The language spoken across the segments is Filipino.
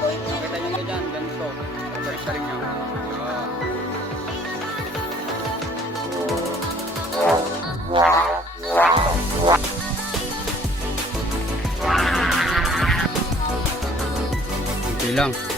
Nakita nyo na dyan, ganito. Rin nyo. Okay lang.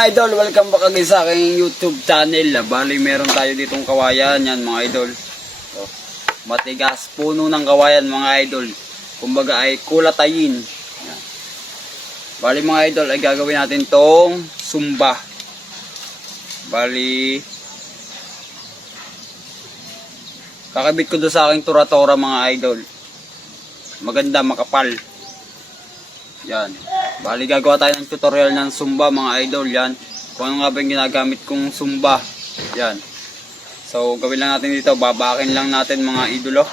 Mga idol, welcome back again sa aking YouTube channel. Bali meron tayo ditong kawayan yan mga idol. Oh, matigas puno ng kawayan mga idol. Kumbaga ay kulatayin. Yan. Bali mga idol ay gagawin natin tong sumba. Bali kakabit ko doon sa aking turatora mga idol. Maganda, makapal. Yan. Bali gagawa tayo ng tutorial ng Zumba mga idol yan. Kung ano nga ba yung ginagamit kong Zumba. Yan. So gawin lang natin dito. Babakin lang natin mga idolo.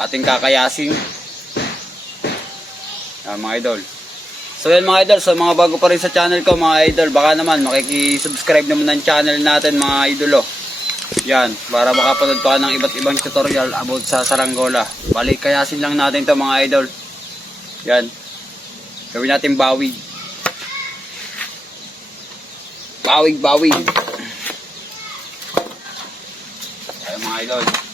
Ating kakayasin. Yan mga idol. So yan mga idol. So mga bago pa rin sa channel ko mga idol. Baka naman makikisubscribe naman ng channel natin mga idolo. Yan. Para makapanood pa ng iba't ibang tutorial about sa saranggola. Bali kayasin lang natin to mga idol. Yan. Gawin natin bawig. Bawig, bawig. Ayun mga idol.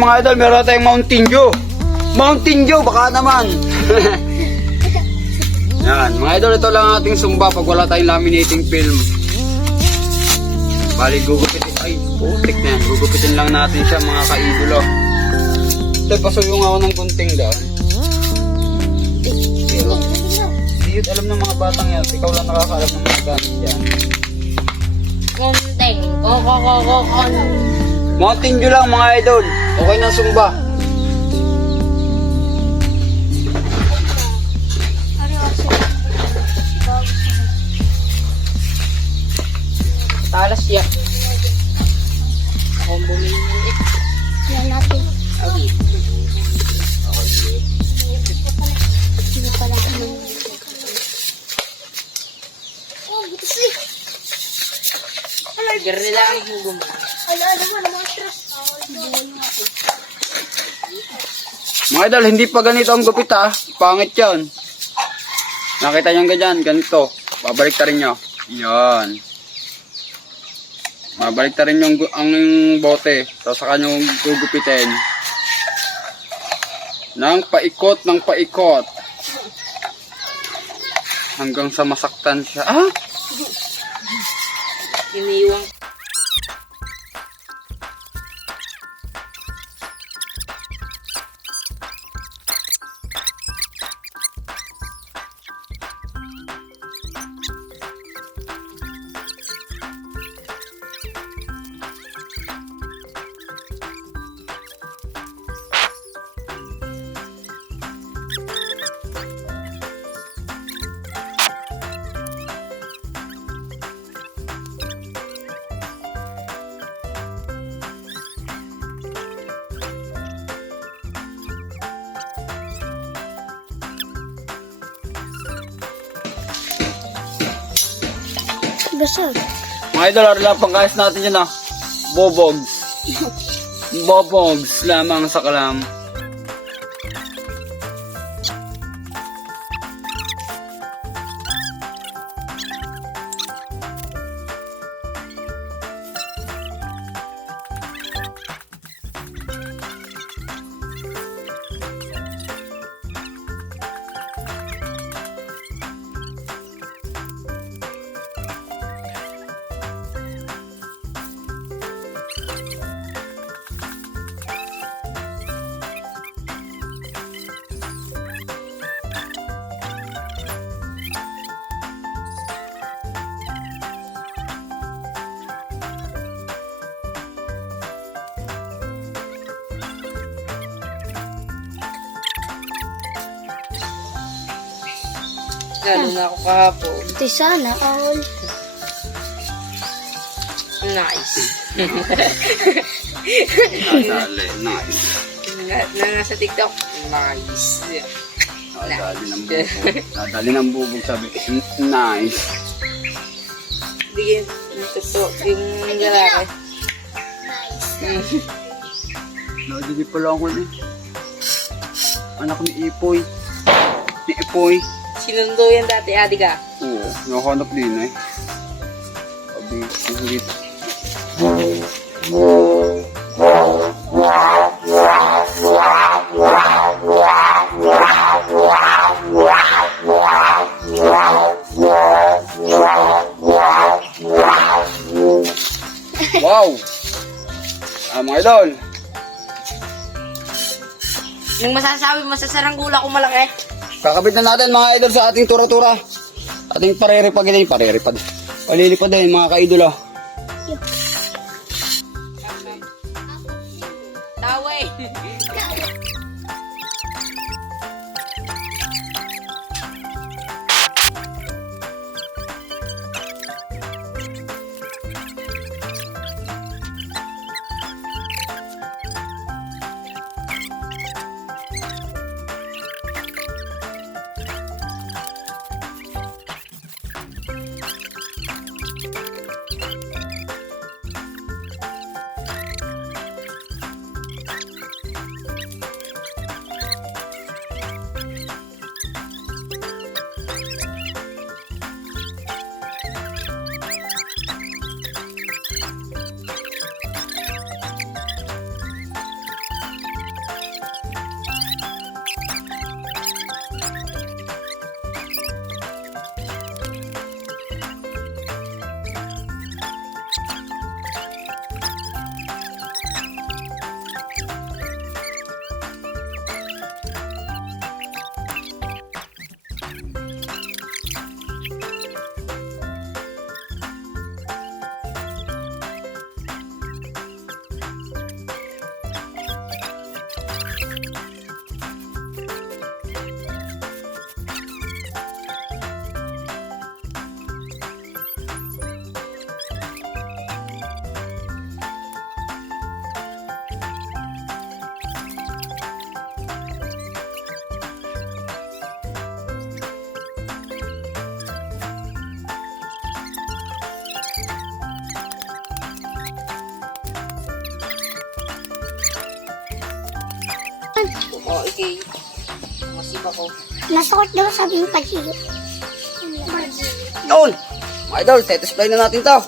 Mga idol, meron tayong Mountain Dew. Mountain Dew, baka naman. Yan, mga idol, ito lang ang ating sumba pag wala tayong laminating film. Bali, gugupitin. Ay, putik na yan. Gugupitin lang natin siya mga kaidolo. Ito, pasuyong ako ng kunting daan. Pero, hindi yun alam ng mga batang yan. Ikaw lang nakakaalam ng mga gamit yan. Kunting. Koko, koko, kon. Mountain Dew lang mga idol. Okay na sumba. Talas yan. Ako bumili ng. Yan natin. Abi. Hindi pala kami. Oh, eh. Lang ang hugom. Mga idol, hindi pa ganito ang gupit ha. Pangit yan. Nakita niyo ganyan, ganito. Babalik ta rin nyo. Yan. Babalik ta rin yung ang bote. Tapos saka nyo gugupitin. Nang paikot, ng paikot. Hanggang sa masaktan siya. Ah! Iniiwang. Basag. Mga idol, ano lang pangkayos natin yun ah. Bobogs. Bobogs lamang sa kalam. Lalo na ako kahapon. Ito sana all. Nice. Nadali, nice. na, na nasa TikTok. Nice. Nadali ng bubog. Nadali ng bubog sabi ko. Nice. Bigyan ito po yung lalaki. Nice. Nadali pala ako ni. Anak ni Ipoy. Ni Ipoy. Sinundo yan dati, adi ka. Oo, nakahanap din eh. Sabi, hindi. Wow! Ah, mga idol. Nung masasabi mo sa saranggula ko malaki. Kakabit na natin mga idol sa ating tura-tura. Ating pareripag din, pareripag. Palilipad din mga kaidol oh. Kay masiba ko. Nasakot daw sabi yung paghiyo. Noon! Mga idol, test fly na natin to.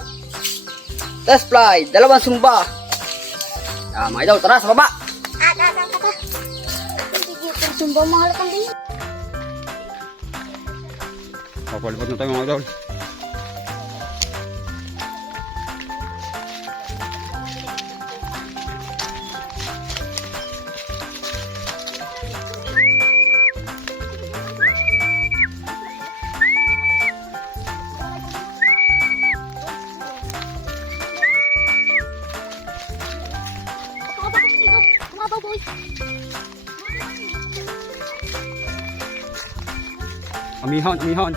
Test fly, dalawang sumba. Ah, mga idol, tara sa baba. At, at, at, at. Sumba mga lakang din. Papalipot na tayo mga idol. Amihan, amihan.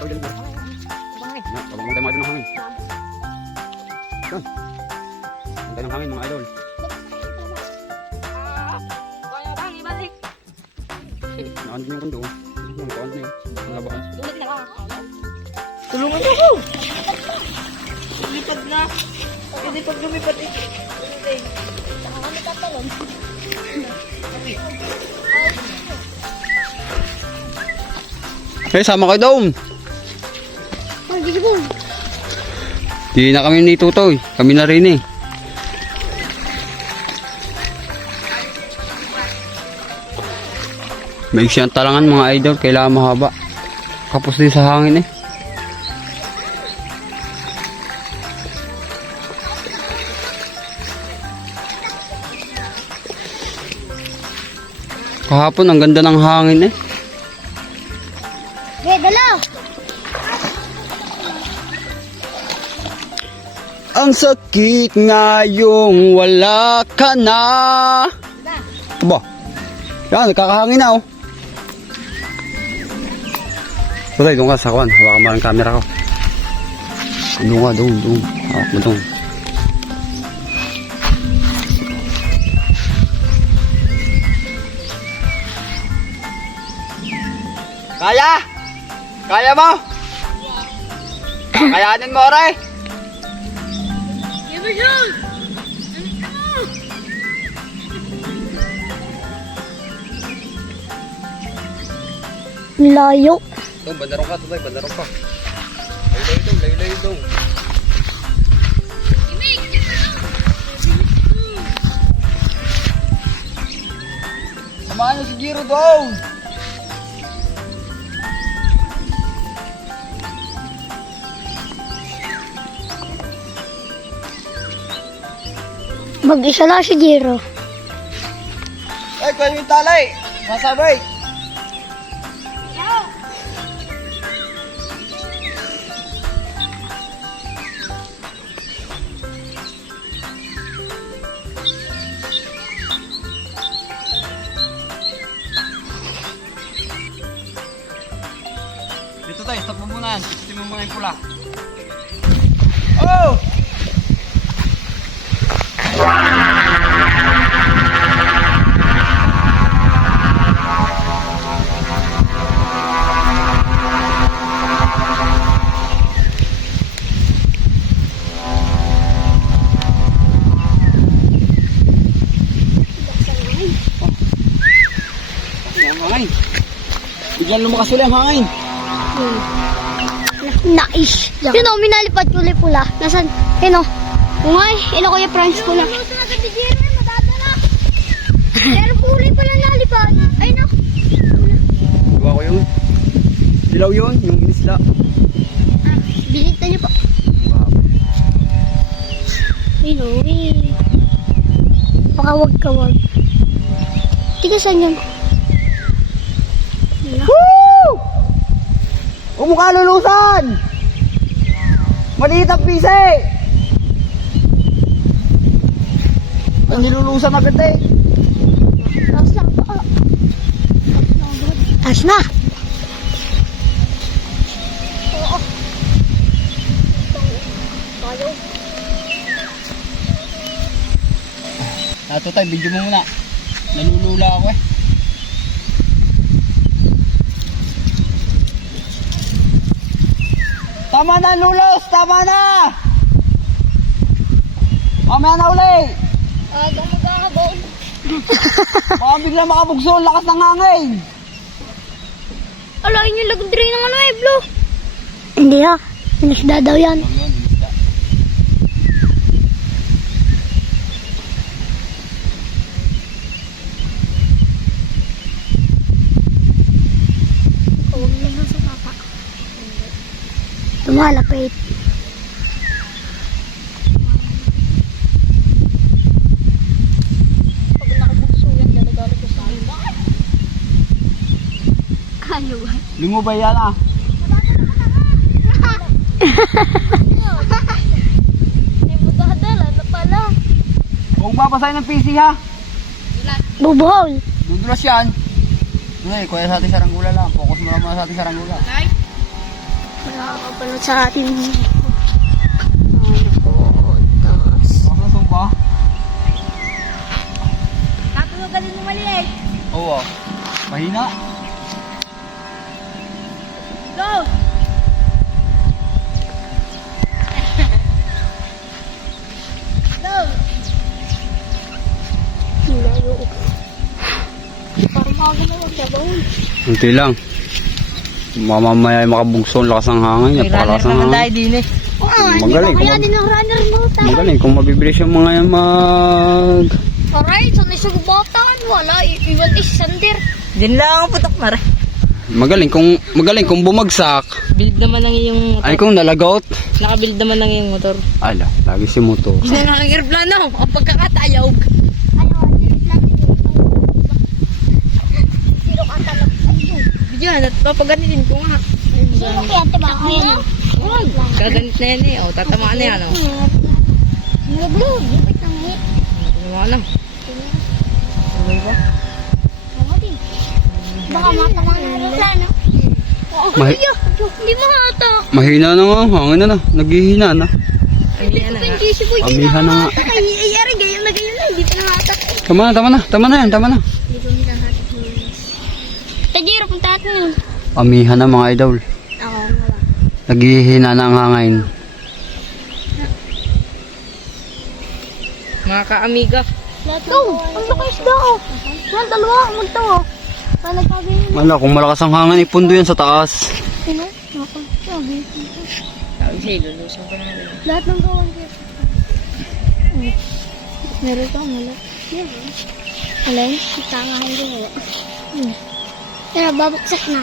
Patay dyan. Yan. Ang tayo ng hangin mga idol. Kaya bang ibalik. Naan din yung kundo. Ang kaan din. Ang labakan. Tulad na lang. Tulungan ako. Lumipad na. Hindi pag lumipad eh. Hindi. Eh, sama kayo daw. Di na kami ni Tutoy. Kami na rin eh. May siyang talangan mga idol. Kailangan mahaba. Kapos din sa hangin eh. Kahapon ang ganda ng hangin. Eh, Ang sakit ngayong wala ka na. Aba, yan, nakakahangin na oh. Tuloy, doon ka sa kwan. Hawakan mo ang camera ko. Doon ka, doon, doon. Hawak mo doon. Kaya? Kaya mo? Kayanin mo, Ray. Layo. Doon, bandarong ka, tuloy, bandarong ka. Layo-layo doon, layo-layo. Samahan niyo si Jiro doon. Mag-isa lang si Jiro. Ay, kaya yung talay. Masabay. Bigyan lumakas ulit ang hangin. Nice. Yun o, minalipad kulay pula. Nasaan? Yun o. Umay, ino ko yung Franz pula. Pero kulay pala nalipad. Ay no. Diba ko yun? Dilaw yun, yung inisla. Binita niyo po. Ayun o. eh. Pakawag-kawag. Tigasan yun. Huwag mo kalulusan! Maliit ang pise! Ang nilulusan agad eh. Tapos lang ah. na! Oo. Tayo. Ato tayo, video mo muna. Nalulula ako eh. Tama na, Lulos! Tama na! Mamaya na uli! Aga magkakabon. Baka bigla makabugso, lakas ng hangin! Ala, yun yung lagod rin ng ano eh, Blue. Hindi ha. Pinisda daw yan. Huwag mo na sa papa. Tumalapit. Pag nakabugso yan, dalagali ko sa akin. Ayaw. Lumubay yan ah. Hindi mo dadala na pala. Huwag babasahin ng PC ha. Bubuhol. Dudulas yan. Hindi, kuya sa ating saranggula lang. Focus mo lang muna sa ating saranggula. Nakakapanood sa atin. Focus na sumpa. Natulogalin mo maliit. Oo. Mahina. Go! Go! Layo. Parang maga na wag gagawin. Kunti lang. Mamamaya ay makabugso ang lakas ng hangin. Napakalakas ng hangin. din eh. Magaling, kaya din ang runner mo? Magaling kung mabibilis yung mga yan mag... Alright, so nasugbatan. Wala, iwan is sander. Diyan lang ang putok na rin. Magaling kung magaling kung bumagsak. Build naman ng iyong motor. Ay kung nalagot. Nakabuild naman ng iyong motor. Ala, lagi si motor. Hindi na nakakirplano. Ang pagkakatayog. Ano, dilit lang. Sino ka talak? Diyan, at papaganitin ko nga. Ay? Ayun. Huwag. Gaganit na yan eh. O, tatamaan na yan. O. Nagblog, lipit ng hit. Na. Okay ba? Baka matama ng aeroplano. Oo, May- kuya. Hindi mahata. Mahina na nga, hangin na na. Naghihina na. Ay, yan na nga. Amihan na nga. Ay, ay, ay, ganyan na ganyan na. Hindi pa nahata. Tama na, tama na. Tama na yan, tama na. Hindi ko nilahata. Tajiro, yun. Amihan na mga idol. Ako, wala. Naghihina na ang hangin. Mga ka-amiga. Go! Ang laki isda oh. Yan, dalawa. Magtawa. Wala, kung malakas ang hangin, ipundo yan sa taas. Sino? Nakagsabi. Sabi sa'yo, lulusin ko na. Lahat ng gawan ko. Meron kang wala. Meron. Alin? Tanga hindi wala. Hmm. Pero babaksak na.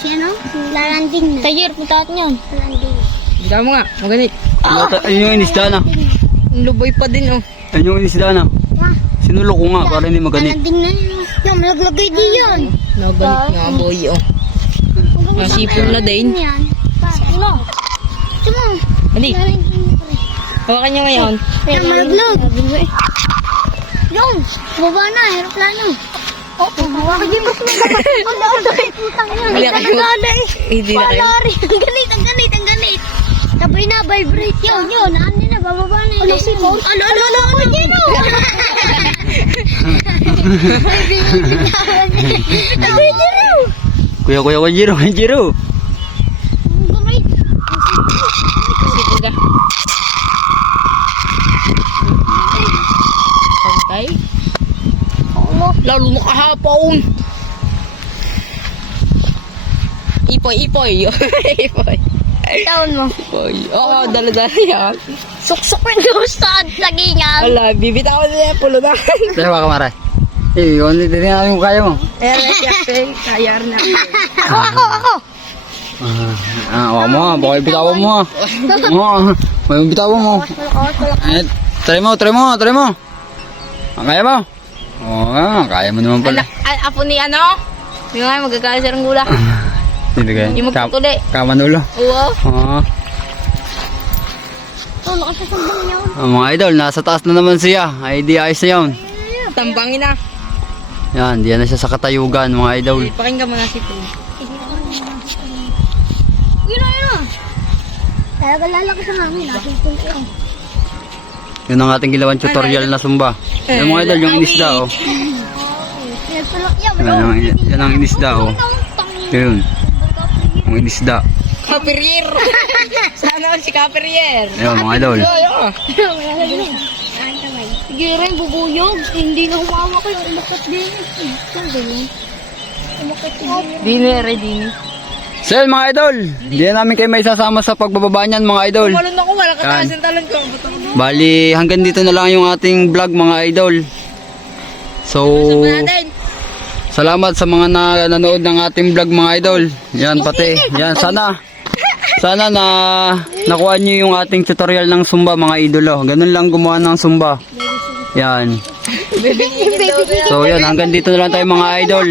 Si ano? Lalanding na. Tayir, punta natin yun. Lalanding. Hindi mo nga. Maganit. Ayun yung inisda na. Ang luboy pa din oh. Ayun yung inisda na. Ah, Sinulo ko nga para hindi maganit. Lalanding na yun. Yung malaglagay di yan. Naganit nga boy oh. Masipon na din. Sino? Sino? Mali. Hawakan niya ngayon. Yung malaglag. Yung, baba na, aeroplano. Oh, hawakan din mas magabat. Ang dami, putang yan. Wala Ay, kayo. nagagala eh. Hindi na kayo. Ang ganit, ang ganit, ang ganit. Sabay na, vibrate yun. Yun, ano na, bababa na yun. Ano, si Paul? Ano, ano, ano, ano, ano, ano, ano, Kuya, kuya, kuya, Jiro, kuya, Jiro. Sipon ka. Pantay. Lalo mo kahapon. Ipoy, ipoy. ipoy. Taon mo. Ipoy. Oo, dala-dala yan. Suksok mo yung sa tagingan. Wala, bibitawan na yan. Pulo na. Dala ba kamaray? Eh, kung hindi din yung kaya mo. Eh, kasi kaya na. Ako, ako, ako. Ah, ah, mo ha. Baka bitawan mo. Oo, may bitawan mo. Eh, try mo, try mo, try mo. Ah, kaya mo? Oo, ah, kaya mo naman pala. Anak, a- apo ni ano? Yung nga, magkakala sa gula. Hindi kaya. Yung magputuli. Kamanulo. Oo. Oo. Oh, nakasasambang niya. Ah, mga idol, nasa taas na naman siya. Ay, di ayos na yun. Tambangin na. Yan, diyan na siya sa katayugan, mga idol. Pakinggan mo nga si Pring. Yun na, yun na. Talaga lalakas ang hangin. Natin kung eh. Yun ang ating ginawan tutorial na sumba. Yung mga idol, yung inisda oh. Yan ang, yan ang inisda oh. Yun. Ang inisda. Kapirier. Sana si Kapirier. Ayun mga idol. Sige rin, bubuyog. Hindi na humama ko yung umakit din. Saan ba yun? Umakit din. Dini, ready ni. So yun mga idol, hindi na namin kayo may sasama sa pagbababa niyan mga idol. Malun ako, wala ka Yan. taas ng talon ko. Bali, hanggang dito na lang yung ating vlog mga idol. So, salamat sa mga na nanood ng ating vlog mga idol. Yan pati, yan sana. Sana na nakuha niyo yung ating tutorial ng Zumba mga idolo. Ganun lang gumawa ng Zumba. Yan. So yan, hanggang dito na lang tayo mga idol.